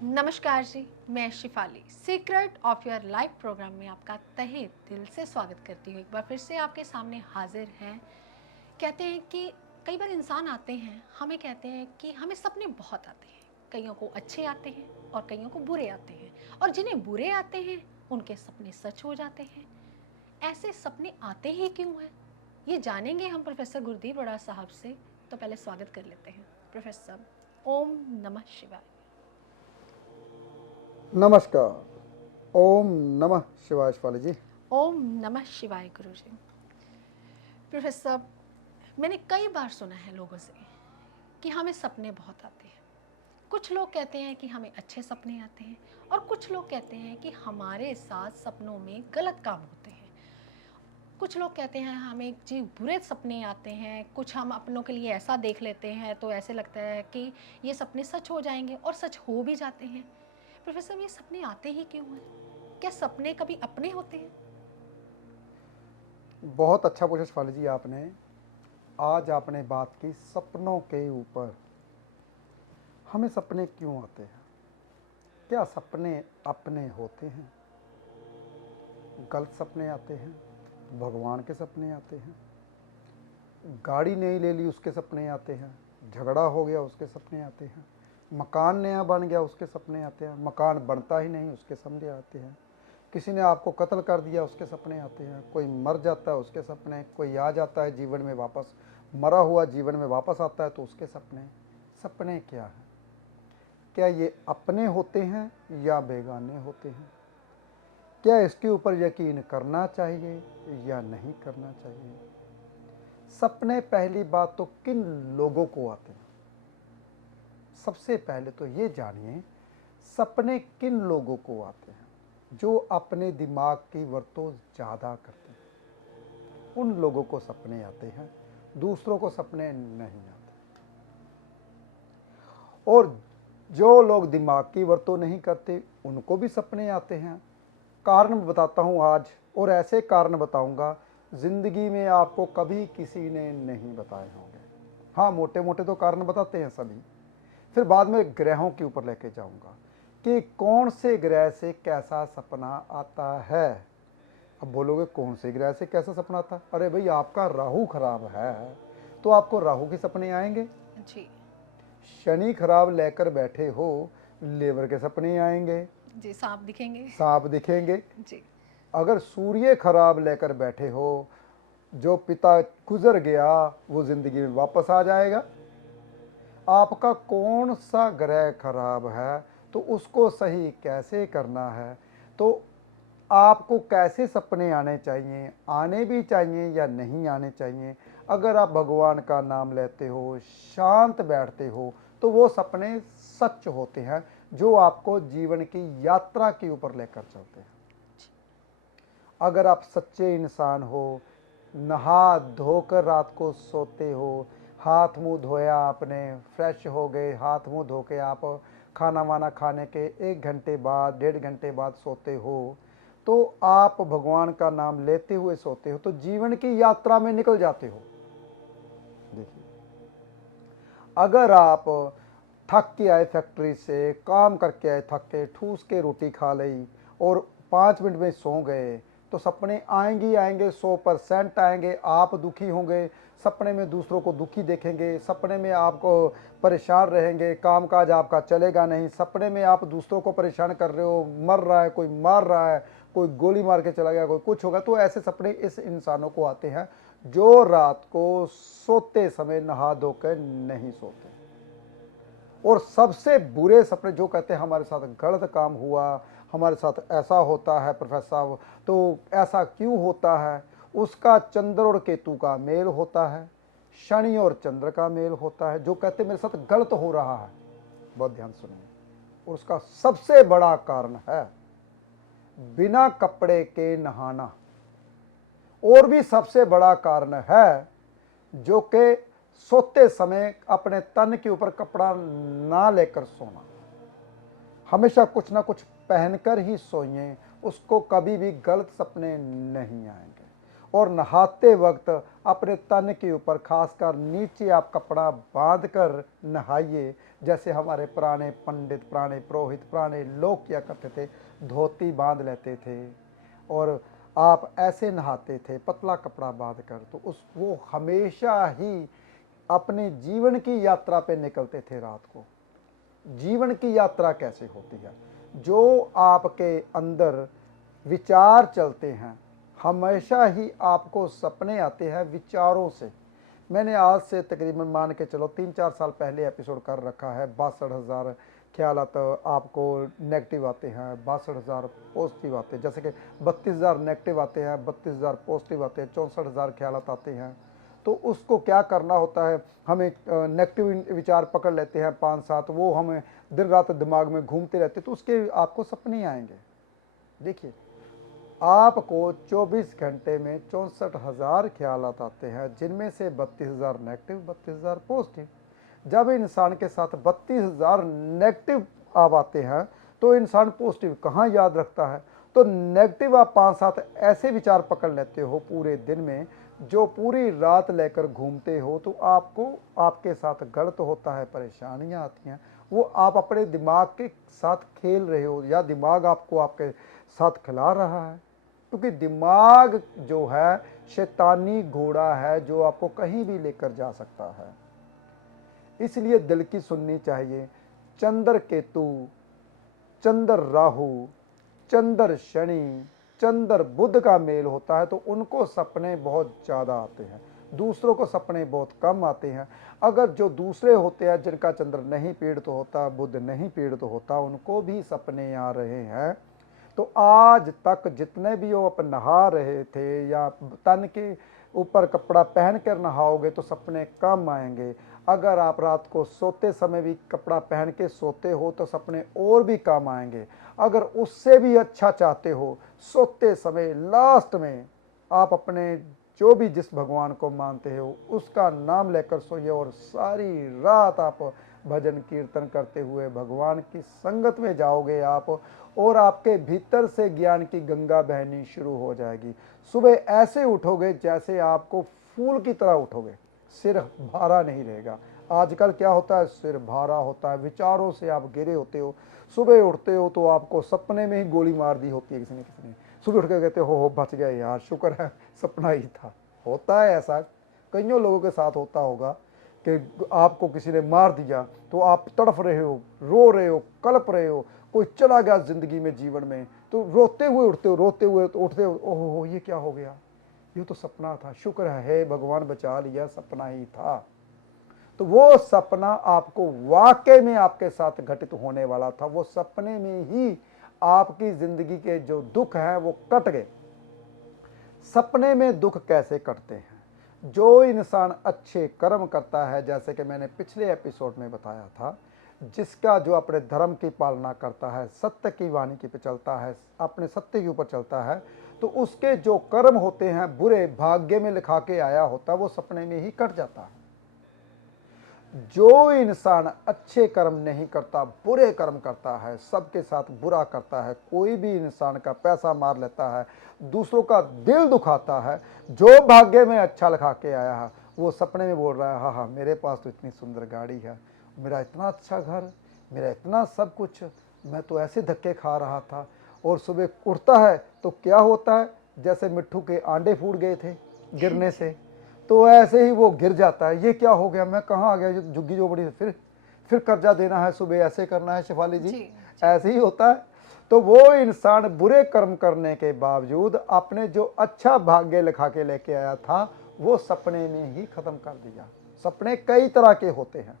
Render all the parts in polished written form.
नमस्कार जी, मैं Shifali secret of your life program में आपका तहे दिल से स्वागत करती हूँ। एक बार फिर से आपके सामने हाजिर हैं। कहते हैं कि कई बार इंसान आते हैं, हमें कहते हैं कि हमें सपने बहुत आते हैं। कईयों को अच्छे आते हैं और कईयों को बुरे आते हैं, और जिन्हें बुरे आते हैं उनके सपने सच हो जाते हैं। ऐसे सपने आते ही क्यों हैं, ये जानेंगे हम प्रोफेसर गुरदीप बड़ा साहब से। तो पहले स्वागत कर लेते हैं प्रोफेसर साहब। ओम नमः शिवाय। नमस्कार। ओम नमः शिवाय शिवाली जी। ओम नमः शिवाय गुरु जी। प्रोफेसर साहब, मैंने कई बार सुना है लोगों से कि हमें सपने बहुत आते हैं। कुछ लोग कहते हैं कि हमें अच्छे सपने आते हैं, और कुछ लोग कहते हैं कि हमारे साथ सपनों में गलत काम होते हैं। कुछ लोग कहते हैं हमें जी बुरे सपने आते हैं, कुछ हम अपनों के लिए ऐसा देख लेते हैं तो ऐसे लगता है कि ये सपने सच हो जाएंगे, और सच हो भी जाते हैं। प्रोफेसर, ये सपने आते ही क्यों हैं? क्या सपने कभी अपने होते हैं? बहुत अच्छा पूछा शिवाली जी आपने। आज आपने बात की सपनों के ऊपर। हमें सपने क्यों आते हैं? क्या सपने अपने होते हैं? गलत सपने आते हैं, भगवान के सपने आते हैं, गाड़ी नई ले ली उसके सपने आते हैं, झगड़ा हो गया उसके सपने आते हैं, मकान नया बन गया उसके सपने आते हैं, मकान बनता ही नहीं उसके सपने आते हैं, किसी ने आपको कत्ल कर दिया उसके सपने आते हैं, कोई मर जाता है उसके सपने, कोई आ जाता है जीवन में वापस, मरा हुआ जीवन में वापस आता है तो उसके सपने। सपने क्या है? क्या ये अपने होते हैं या बेगाने होते हैं? क्या इसके ऊपर यकीन करना चाहिए या नहीं करना चाहिए? सपने पहली बात तो किन लोगों को आते हैं? सबसे पहले तो ये जानिए सपने किन लोगों को आते हैं। जो अपने दिमाग की वर्तों ज़्यादा करते हैं उन लोगों को सपने आते हैं, दूसरों को सपने नहीं आते। और जो लोग दिमाग की वर्तों नहीं करते उनको भी सपने आते हैं। कारण बताता हूँ आज, और ऐसे कारण बताऊँगा ज़िंदगी में आपको कभी किसी ने नहीं बताए होंगे। हाँ, मोटे मोटे तो कारण बताते हैं सभी, फिर बाद में ग्रहों के ऊपर लेके जाऊंगा कि कौन से ग्रह से कैसा सपना आता है। अब बोलोगे कौन से ग्रह से कैसा सपना आता? अरे भाई, आपका राहु खराब है तो आपको राहु के सपने आएंगे। जी। शनि खराब लेकर बैठे हो, लेबर के सपने आएंगे, जी, सांप दिखेंगे। सांप दिखेंगे। जी। अगर सूर्य खराब लेकर बैठे हो, जो पिता गुजर गया वो जिंदगी में वापस आ जाएगा। आपका कौन सा ग्रह खराब है तो उसको सही कैसे करना है, तो आपको कैसे सपने आने चाहिए, आने भी चाहिए या नहीं आने चाहिए। अगर आप भगवान का नाम लेते हो, शांत बैठते हो, तो वो सपने सच होते हैं जो आपको जीवन की यात्रा के ऊपर लेकर चलते हैं। अगर आप सच्चे इंसान हो, नहा धोकर रात को सोते हो, हाथ मुंह धोया आपने, फ्रेश हो गए, हाथ मुंह धो के आप खाना वाना खाने के 1 घंटे बाद 1.5 घंटे बाद सोते हो, तो आप भगवान का नाम लेते हुए सोते हो तो जीवन की यात्रा में निकल जाते हो। देखिए, अगर आप थक के आए, फैक्ट्री से काम करके आए, थक के ठूस के रोटी खा ली और 5 मिनट में सो गए, तो सपने आएंगे ही आएंगे, 100% आएंगे। आप दुखी होंगे, सपने में दूसरों को दुखी देखेंगे, सपने में आपको परेशान रहेंगे, कामकाज आपका चलेगा नहीं, सपने में आप दूसरों को परेशान कर रहे हो, मर रहा है कोई, मार रहा है कोई, गोली मार के चला गया कोई, कुछ होगा। तो ऐसे सपने इस इंसानों को आते हैं जो रात को सोते समय नहा धोकर नहीं सोते। और सबसे बुरे सपने जो कहते हैं हमारे साथ गलत काम हुआ, हमारे साथ ऐसा होता है प्रोफेसर साहब, तो ऐसा क्यों होता है, उसका चंद्र और केतु का मेल होता है, शनि और चंद्र का मेल होता है, जो कहते हैं मेरे साथ गलत हो रहा है। बहुत ध्यान सुनिए। और उसका सबसे बड़ा कारण है बिना कपड़े के नहाना। और भी सबसे बड़ा कारण है जो कि सोते समय अपने तन के ऊपर कपड़ा ना लेकर सोना। हमेशा कुछ ना कुछ पहनकर ही सोइए, उसको कभी भी गलत सपने नहीं आएंगे। और नहाते वक्त अपने तन के ऊपर खासकर नीचे आप कपड़ा बांध कर नहाइए। जैसे हमारे पुराने पंडित, पुराने पुरोहित, पुराने लोग क्या करते थे, धोती बांध लेते थे और आप ऐसे नहाते थे पतला कपड़ा बांध कर, तो उस वो हमेशा ही अपने जीवन की यात्रा पे निकलते थे रात को। जीवन की यात्रा कैसे होती है, जो आपके अंदर विचार चलते हैं, हमेशा ही आपको सपने आते हैं विचारों से। मैंने आज से तकरीबन मान के चलो 3-4 साल पहले एपिसोड कर रखा है। 62,000 ख्यालात आपको नेगेटिव आते हैं, 62,000 पॉजिटिव आते हैं। जैसे कि 32,000 नेगेटिव आते हैं, 32,000 पॉजिटिव आते हैं, 64,000 ख्यालात आते हैं। तो उसको क्या करना होता है, हमें नेगेटिव विचार पकड़ लेते हैं 5-7, वो हमें दिन रात दिमाग में घूमते रहते, तो उसके आपको सपने आएंगे। देखिए, आपको 24 घंटे में 64,000 ख्यालात आते हैं, जिनमें से 32,000 नेगेटिव, 32,000 पॉजिटिव। जब इंसान के साथ 32,000 नेगेटिव आप आते हैं तो इंसान पॉजिटिव कहाँ याद रखता है। तो नेगेटिव आप 5-7 ऐसे विचार पकड़ लेते हो पूरे दिन में, जो पूरी रात लेकर घूमते हो, तो आपको आपके साथ गलत होता है, परेशानियां आती हैं। वो आप अपने दिमाग के साथ खेल रहे हो या दिमाग आपको आपके साथ खिला रहा है, क्योंकि दिमाग जो है शैतानी घोड़ा है जो आपको कहीं भी लेकर जा सकता है। इसलिए दिल की सुननी चाहिए। चंद्र केतु, चंद्र राहु, चंद्र शनि, चंद्र बुध का मेल होता है तो उनको सपने बहुत ज़्यादा आते हैं, दूसरों को सपने बहुत कम आते हैं। अगर जो दूसरे होते हैं जिनका चंद्र नहीं पीड़ित होता, बुध नहीं पीड़ित होता, उनको भी सपने आ रहे हैं, तो आज तक जितने भी वो अपन नहा रहे थे या तन के ऊपर कपड़ा पहन कर नहाओगे तो सपने कम आएंगे। अगर आप रात को सोते समय भी कपड़ा पहन के सोते हो तो सपने और भी कम आएंगे। अगर उससे भी अच्छा चाहते हो, सोते समय लास्ट में आप अपने जो भी जिस भगवान को मानते हो उसका नाम लेकर सोइए और सारी रात आप भजन कीर्तन करते हुए भगवान की संगत में जाओगे आप, और आपके भीतर से ज्ञान की गंगा बहनी शुरू हो जाएगी। सुबह ऐसे उठोगे जैसे आपको फूल की तरह उठोगे, सिर भारा नहीं रहेगा। आजकल क्या होता है, सिर भारा होता है, विचारों से आप घिरे होते हो। सुबह उठते हो तो आपको सपने में ही गोली मार दी होती है किसी ने किसी ने। सुबह उठ के कहते हो बच गए यार, शुक्र है सपना ही था। होता है ऐसा, कईयों लोगों के साथ होता होगा कि आपको किसी ने मार दिया तो आप तड़फ रहे हो, रो रहे हो, कलप रहे हो, कोई चला गया जिंदगी में, जीवन में, तो रोते हुए उठते हो, रोते हुए तो उठते हो, ओहो ये क्या हो गया, ये तो सपना था, शुक्र है भगवान बचा लिया, सपना ही था। तो वो सपना आपको वाकई में आपके साथ घटित होने वाला था, वो सपने में ही आपकी जिंदगी के जो दुख हैं वो कट गए। सपने में दुख कैसे कटते हैं, जो इंसान अच्छे कर्म करता है, जैसे कि मैंने पिछले एपिसोड में बताया था, जिसका जो अपने धर्म की पालना करता है, सत्य की वाणी की पे चलता है, अपने सत्य के ऊपर चलता है, तो उसके जो कर्म होते हैं बुरे भाग्य में लिखा के आया होता है वो सपने में ही कट जाता है। जो इंसान अच्छे कर्म नहीं करता, बुरे कर्म करता है, सबके साथ बुरा करता है, कोई भी इंसान का पैसा मार लेता है, दूसरों का दिल दुखाता है, जो भाग्य में अच्छा लिखा के आया है वो सपने में बोल रहा है हाँ हाँ मेरे पास तो इतनी सुंदर गाड़ी है, मेरा इतना अच्छा घर, मेरा इतना सब कुछ, मैं तो ऐसे धक्के खा रहा था। और सुबह उठता है तो क्या होता है, जैसे मिट्ठू के आंडे फूट गए थे गिरने से, तो ऐसे ही वो गिर जाता है। ये क्या हो गया, मैं कहाँ आ गया, ये झुग्गी झोपड़ी से फिर कर्जा देना है, सुबह ऐसे करना है शेफाली जी, ऐसे ही होता है। तो वो इंसान बुरे कर्म करने के बावजूद अपने जो अच्छा भाग्य लिखा के लेके आया था वो सपने में ही खत्म कर दिया। सपने कई तरह के होते हैं,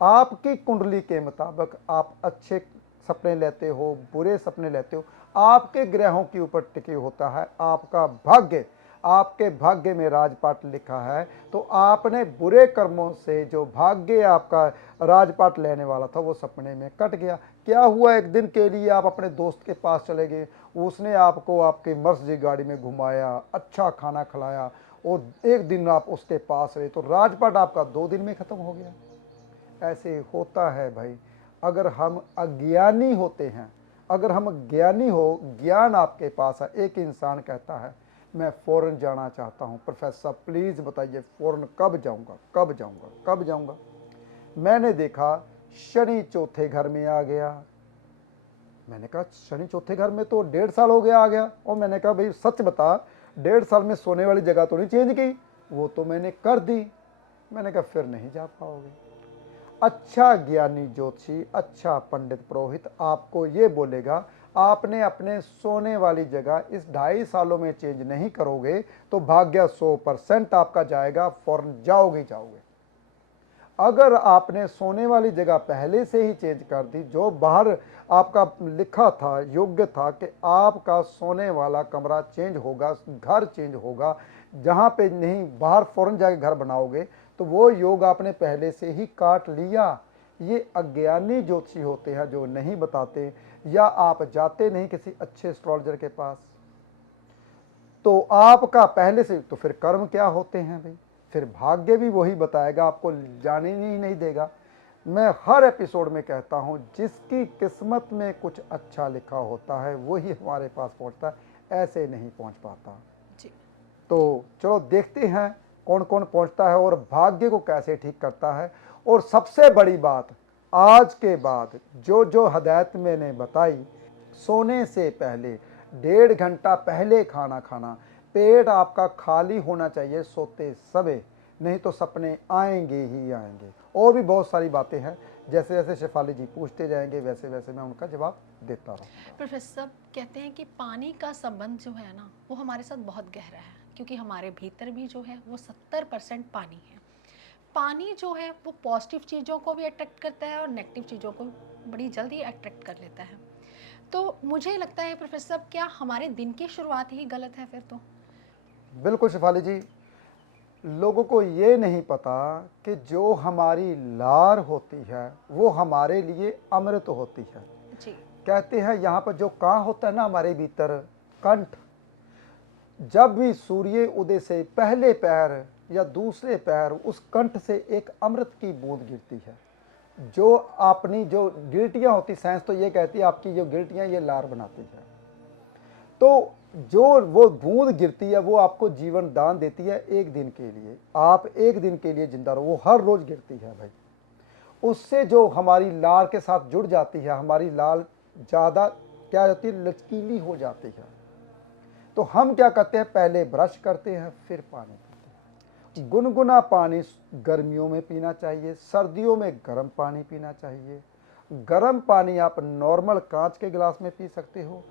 आपकी कुंडली के मुताबिक आप अच्छे सपने लेते हो, बुरे सपने लेते हो, आपके ग्रहों के ऊपर टिके होता है आपका भाग्य। आपके भाग्य में राजपाट लिखा है, तो आपने बुरे कर्मों से जो भाग्य आपका राजपाट लेने वाला था वो सपने में कट गया। क्या हुआ, एक दिन के लिए आप अपने दोस्त के पास चले गए, उसने आपको आपकी मर्जी गाड़ी में घुमाया, अच्छा खाना खिलाया, और एक दिन आप उसके पास रहे तो राजपाट आपका 2 दिन में ख़त्म हो गया। ऐसे होता है भाई। अगर हम अज्ञानी होते हैं, अगर हम ज्ञानी हो, ज्ञान आपके पास है, एक इंसान कहता है मैं फ़ौरन जाना चाहता हूँ। प्रोफेसर साहब प्लीज़ बताइए फ़ौरन कब जाऊँगा, कब जाऊँगा, कब जाऊँगा। मैंने देखा शनि चौथे घर में आ गया। मैंने कहा शनि चौथे घर में तो 1.5 साल हो गया आ गया। और मैंने कहा भाई सच बता, 1.5 साल में सोने वाली जगह तो नहीं चेंज की? वो तो मैंने कर दी। मैंने कहा फिर नहीं जा पाओगे। अच्छा ज्ञानी ज्योतिषी, अच्छा पंडित पुरोहित आपको ये बोलेगा आपने अपने सोने वाली जगह इस 2.5 सालों में चेंज नहीं करोगे तो भाग्य 100% आपका जाएगा, फौरन जाओगे ही जाओगे। अगर आपने सोने वाली जगह पहले से ही चेंज कर दी, जो बाहर आपका लिखा था, योग्य था कि आपका सोने वाला कमरा चेंज होगा, घर चेंज होगा, जहाँ पे नहीं बाहर फौरन जाके घर बनाओगे, तो वो योग आपने पहले से ही काट लिया। ये अज्ञानी ज्योतिषी होते हैं जो नहीं बताते, या आप जाते नहीं किसी अच्छे एस्ट्रोलॉजर के पास। तो आपका पहले से तो फिर कर्म क्या होते हैं भाई, फिर भाग्य भी वही बताएगा, आपको जाने ही नहीं देगा। मैं हर एपिसोड में कहता हूँ जिसकी किस्मत में कुछ अच्छा लिखा होता है वही हमारे पास पहुँचता है, ऐसे नहीं पहुँच पाता। जी। तो चलो देखते हैं कौन कौन पहुँचता है और भाग्य को कैसे ठीक करता है। और सबसे बड़ी बात, आज के बाद जो जो हदायत मैंने बताई, सोने से पहले 1.5 घंटा पहले खाना खाना, पेट आपका खाली होना चाहिए सोते समय, नहीं तो सपने आएंगे ही आएंगे। और भी बहुत सारी बातें हैं, जैसे जैसे शेफाली जी पूछते जाएंगे वैसे वैसे मैं उनका जवाब देता रहूँगा। प्रोफेसर साहब कहते हैं कि पानी का संबंध जो है ना वो हमारे साथ बहुत गहरा है, क्योंकि हमारे भीतर भी जो है वो 70% पानी है। पानी जो है वो पॉजिटिव चीज़ों को भी अट्रैक्ट करता है और नेगेटिव चीज़ों को बड़ी जल्दी अट्रैक्ट कर लेता है। तो मुझे लगता है प्रोफेसर साहब, क्या हमारे दिन की शुरुआत ही गलत है फिर तो? बिल्कुल शेफाली जी, लोगों को ये नहीं पता कि जो हमारी लार होती है वो हमारे लिए अमृत होती है। जी। कहते हैं यहाँ पर जो कान होता है ना हमारे भीतर, कंठ, जब भी सूर्य उदय से पहले पैर या दूसरे पैर उस कंठ से एक अमृत की बूंद गिरती है। जो अपनी जो गिल्टियाँ होती, साइंस तो ये कहती है आपकी जो गिल्टियाँ ये लार बनाती है। तो जो वो बूंद गिरती है वो आपको जीवन दान देती है एक दिन के लिए। आप एक दिन के लिए जिंदा रहो, वो हर रोज गिरती है भाई। उससे जो हमारी लार के साथ जुड़ जाती है, हमारी लार ज़्यादा क्या होती है, लचकीली हो जाती है। तो हम क्या करते हैं, पहले ब्रश करते हैं फिर पानी पीते हैं। गुनगुना पानी गर्मियों में पीना चाहिए, सर्दियों में गर्म पानी पीना चाहिए। गर्म पानी आप नॉर्मल कांच के गिलास में पी सकते हो,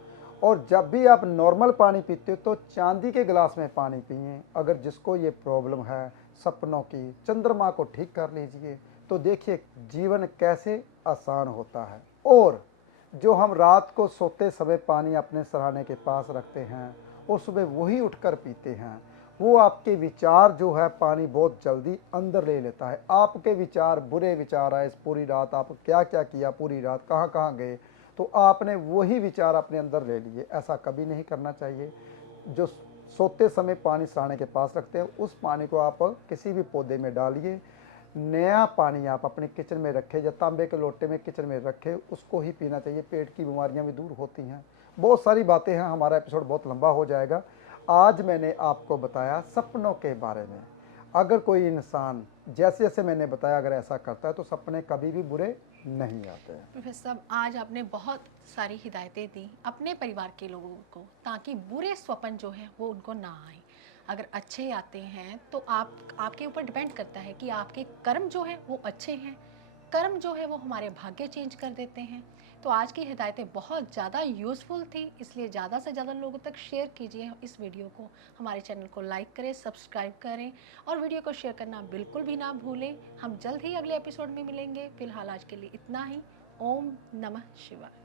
और जब भी आप नॉर्मल पानी पीते हो तो चांदी के गिलास में पानी पिए। अगर जिसको ये प्रॉब्लम है सपनों की, चंद्रमा को ठीक कर लीजिए, तो देखिए जीवन कैसे आसान होता है। और जो हम रात को सोते समय पानी अपने सराहने के पास रखते हैं और सुबह वही उठकर पीते हैं, वो आपके विचार जो है पानी बहुत जल्दी अंदर ले लेता है। आपके विचार बुरे विचार आए, पूरी रात आप क्या क्या किया, पूरी रात कहाँ कहाँ गए, तो आपने वही विचार अपने अंदर ले लिए। ऐसा कभी नहीं करना चाहिए। जो सोते समय पानी सराहने के पास रखते हैं उस पानी को आप किसी भी पौधे में डालिए। नया पानी आप अपने किचन में रखें या तांबे के लोटे में किचन में रखें, उसको ही पीना चाहिए। पेट की बीमारियां भी दूर होती हैं। बहुत सारी बातें हैं, हमारा एपिसोड बहुत लंबा हो जाएगा। आज मैंने आपको बताया सपनों के बारे में। अगर कोई इंसान जैसे जैसे मैंने बताया अगर ऐसा करता है तो सपने कभी भी बुरे नहीं आते हैं। प्रोफेसर साहब, आज आपने बहुत सारी हिदायतें दी अपने परिवार के लोगों को, ताकि बुरे स्वप्न जो हैं वो उनको ना आए। अगर अच्छे आते हैं तो आपके ऊपर डिपेंड करता है कि आपके कर्म जो हैं वो अच्छे हैं। कर्म जो है वो हमारे भाग्य चेंज कर देते हैं। तो आज की हिदायतें बहुत ज़्यादा यूज़फुल थी, इसलिए ज़्यादा से ज़्यादा लोगों तक शेयर कीजिए इस वीडियो को। हमारे चैनल को लाइक करें, सब्सक्राइब करें और वीडियो को शेयर करना बिल्कुल भी ना भूलें। हम जल्द ही अगले एपिसोड में मिलेंगे। फिलहाल आज के लिए इतना ही। ओम नमः शिवाय।